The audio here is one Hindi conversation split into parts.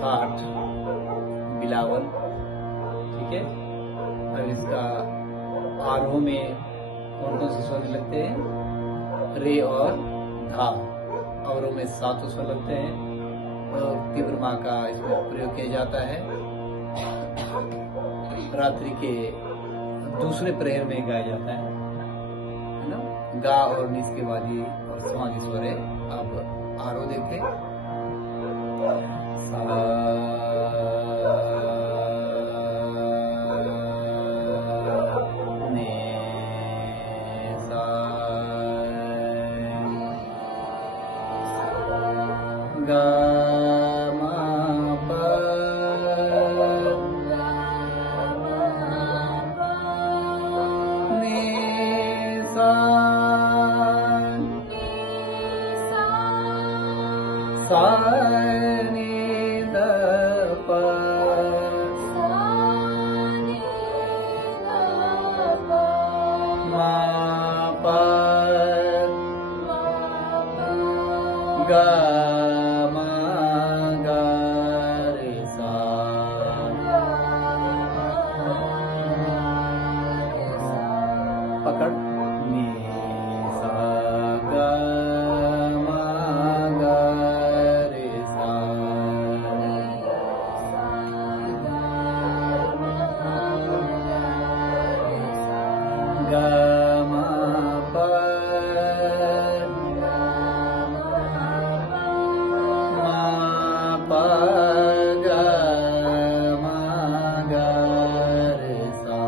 अर्थात बिलावल। ठीक है, अब इसका आरोह में कौन कौन से स्वर लगते हैं? रे और धा। अवरोह में 7 स्वर लगते हैं और तीव्र माँ का इसमें प्रयोग किया जाता है। रात्रि के दूसरे प्रहर में गाया जाता है ना। गा और निस के बाद ये समाधि स्वर है। अब आरोह देखें। पकड़ नी सा गा मा गा रे सा गा मा पा मा पा गा मा गा रे सा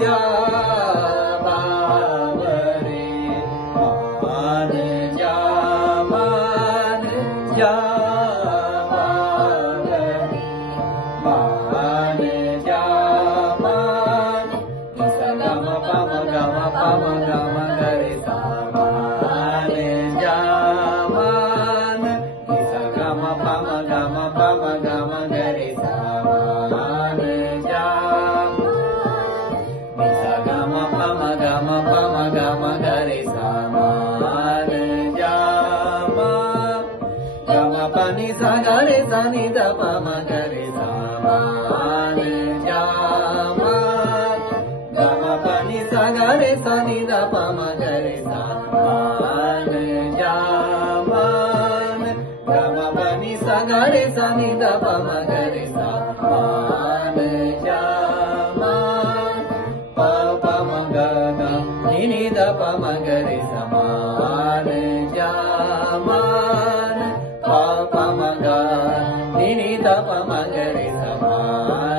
जा बावरे मान जा मान जा बावरे मान जा मान सा गा म प म गा म प म गा म ग रे सा मान जा मान सा गा म प म गा म प म गा म ग रे सा मान जा सा गा म प म गा म प म गा म ग रे सा मान जा गा म प नि सा गा रे सा नि द प म ग रे सा मान जा गा म प नि सा गा रे सा नि द प म ग रे सा मान जा गा म प नि सा गा रे सा नि द प म ग रे सा मान जा प प म ग ग नि द प म ग रे सा मान जा प प म ग नि द प म ग रे सा मान